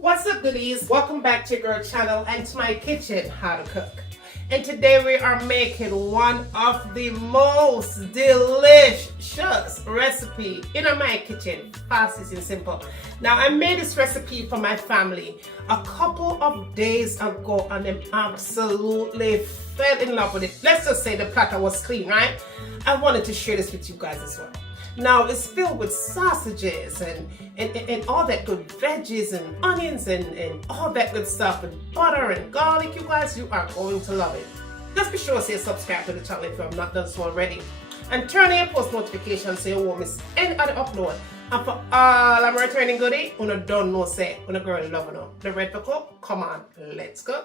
What's up, goodies? Welcome back to your girl channel and to my kitchen, How to Cook. And today we are making one of the most delicious recipe in my kitchen. Fast, easy, and simple. Now, I made this recipe for my family a couple of days ago and they absolutely fell in love with it. Let's just say the platter was clean, right? I wanted to share this with you guys as well. Now, it's filled with sausages and all that good veggies and onions and all that good stuff, and butter and garlic. You guys, you are going to love it. Just be sure to say subscribe to the channel if you have not done so already. And turn on your post notifications so you won't miss any other upload. And for all I'm returning goodie, you don't know say, when a girl love you. The red for cook, come on, let's go.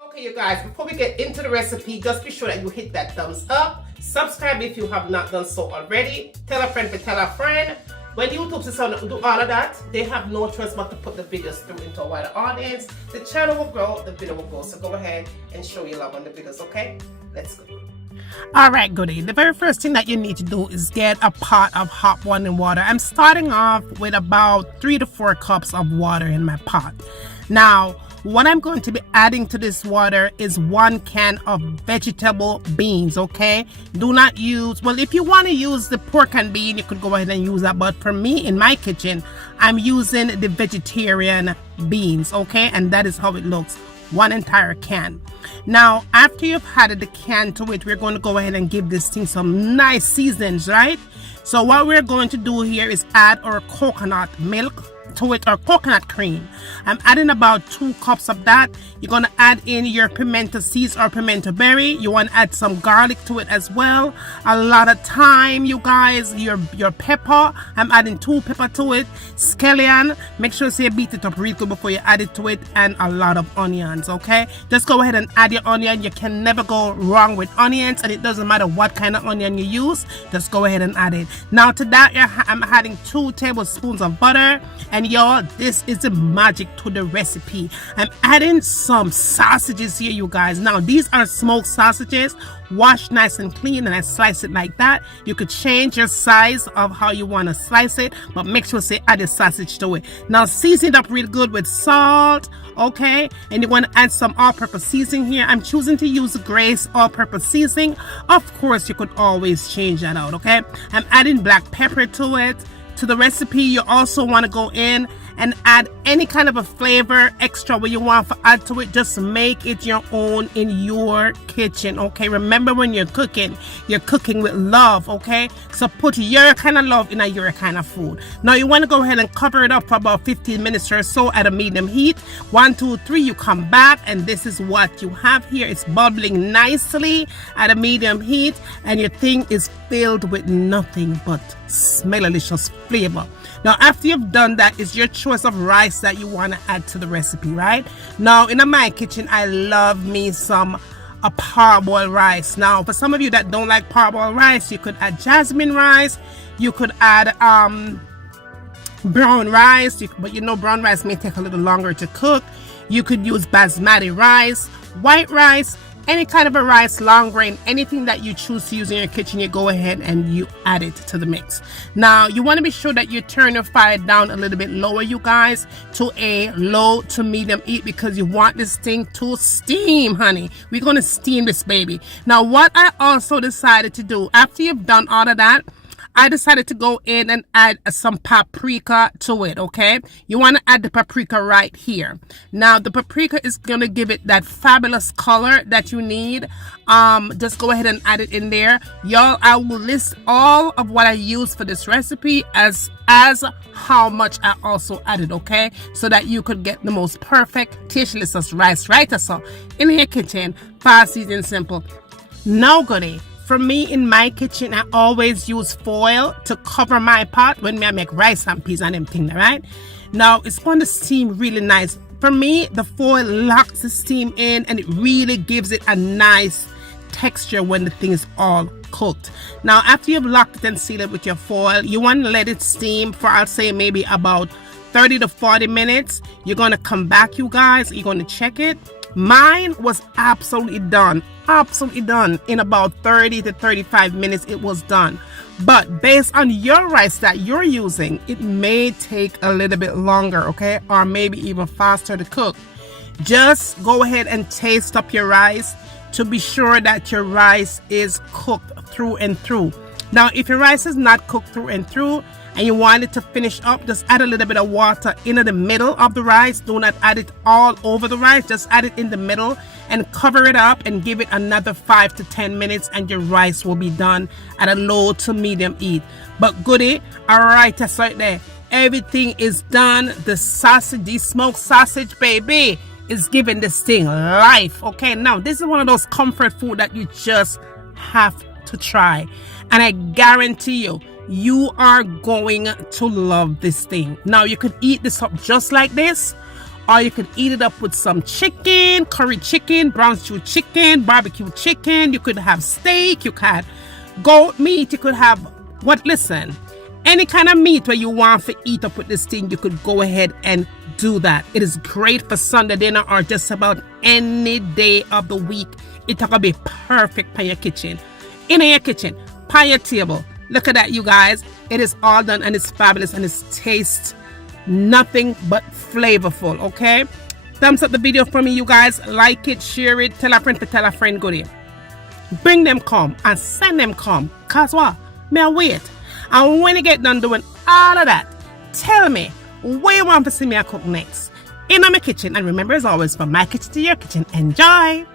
Okay, you guys, before we get into the recipe, just be sure that you hit that thumbs up, subscribe if you have not done so already, tell a friend to tell a friend. When YouTube says do all of that, they have no choice but to put the videos through into a wider audience. The channel will grow, the video will grow. So go ahead and show your love on the videos, okay? Let's go. Alright, goodie. The very first thing that you need to do is get a pot of hot boiling water. I'm starting off with about 3 to 4 cups of water in my pot. Now, what I'm going to be adding to this water is 1 can of vegetable beans, okay? Do not use, well, if you want to use the pork and bean, you could go ahead and use that. But for me, in my kitchen, I'm using the vegetarian beans, okay? And that is how it looks. 1 entire can. Now, after you've added the can to it, we're going to go ahead and give this thing some nice seasons, right? So what we're going to do here is add our coconut milk to it, or coconut cream. I'm adding about 2 cups of that. You're going to add in your pimento seeds or pimento berry. You want to add some garlic to it as well. A lot of thyme, you guys. Your pepper. I'm adding 2 pepper to it. Scallion. Make sure you beat it up real good before you add it to it. And a lot of onions, okay? Just go ahead and add your onion. You can never go wrong with onions, and it doesn't matter what kind of onion you use. Just go ahead and add it. Now to that, I'm adding 2 tablespoons of butter. And y'all, this is the magic to the recipe. I'm adding some sausages here, you guys. Now, these are smoked sausages, washed nice and clean, and I slice it like that. You could change your size of how you want to slice it, but make sure to add the sausage to it. Now, season it up real good with salt, okay? And you want to add some all-purpose seasoning here. I'm choosing to use Grace all-purpose seasoning. Of course, you could always change that out, okay? I'm adding black pepper to it. To the recipe, you also want to go in and add any kind of a flavor extra what you want to add to it. Just make it your own in your kitchen, okay? Remember, when you're cooking with love, okay? So put your kind of love in your kind of food. Now you want to go ahead and cover it up for about 15 minutes or so at a medium heat. 1, 2, 3, you come back and this is what you have here. It's bubbling nicely at a medium heat and your thing is filled with nothing but smell-delicious flavor. Now, after you've done that, it's your choice of rice that you want to add to the recipe, right? Now, in my kitchen, I love me some parboiled rice. Now, for some of you that don't like parboiled rice, you could add jasmine rice. You could add brown rice, but you know brown rice may take a little longer to cook. You could use basmati rice, white rice, any kind of a rice, long grain, anything that you choose to use in your kitchen, you go ahead and you add it to the mix. Now, you want to be sure that you turn your fire down a little bit lower, you guys, to a low to medium heat, because you want this thing to steam, honey. We're going to steam this baby. Now, what I also decided to do, after you've done all of that, I decided to go in and add some paprika to it, okay? You want to add the paprika right here. Now, the paprika is going to give it that fabulous color that you need. Just go ahead and add it in there. Y'all, I will list all of what I use for this recipe as how much I also added, okay? So that you could get the most perfect, tasteless rice, right? So, in your kitchen, fast, easy, and simple. Now, goodie. For me, in my kitchen, I always use foil to cover my pot when I make rice and peas and them things, right? Now, it's going to steam really nice. For me, the foil locks the steam in and it really gives it a nice texture when the thing is all cooked. Now, after you've locked it and sealed it with your foil, you want to let it steam for, I'll say, maybe about 30 to 40 minutes. You're going to come back, you guys. You're going to check it. Mine was absolutely done in about 30 to 35 minutes. It was done. But based on your rice that you're using, it may take a little bit longer, okay, or maybe even faster to cook. Just go ahead and taste up your rice to be sure that your rice is cooked through and through. Now, if your rice is not cooked through and through and you want it to finish up, just add a little bit of water in the middle of the rice. Do not add it all over the rice. Just add it in the middle and cover it up and give it another 5 to 10 minutes and your rice will be done at a low to medium heat. But goodie, all right, that's right there. Everything is done. The sausage, the smoked sausage, baby, is giving this thing life. Okay, now this is one of those comfort food that you just have to try. And I guarantee you are going to love this thing. Now you could eat this up just like this, or you could eat it up with some chicken, curry chicken, brown stew chicken, barbecue chicken. You could have steak, you could have goat meat, you could have any kind of meat where you want to eat up with this thing. You could go ahead and do that. It is great for Sunday dinner or just about any day of the week. It's gonna be perfect for your kitchen, in your kitchen, by your table. Look at that, you guys. It is all done and it's fabulous and it tastes nothing but flavorful. Okay, thumbs up the video for me, you guys. Like it, share it, tell a friend to tell a friend. Goodie, bring them come and send them come, cause what, may I wait. And when you get done doing all of that, tell me where you want to see me cook next in my kitchen. And remember, as always, from my kitchen to your kitchen, enjoy.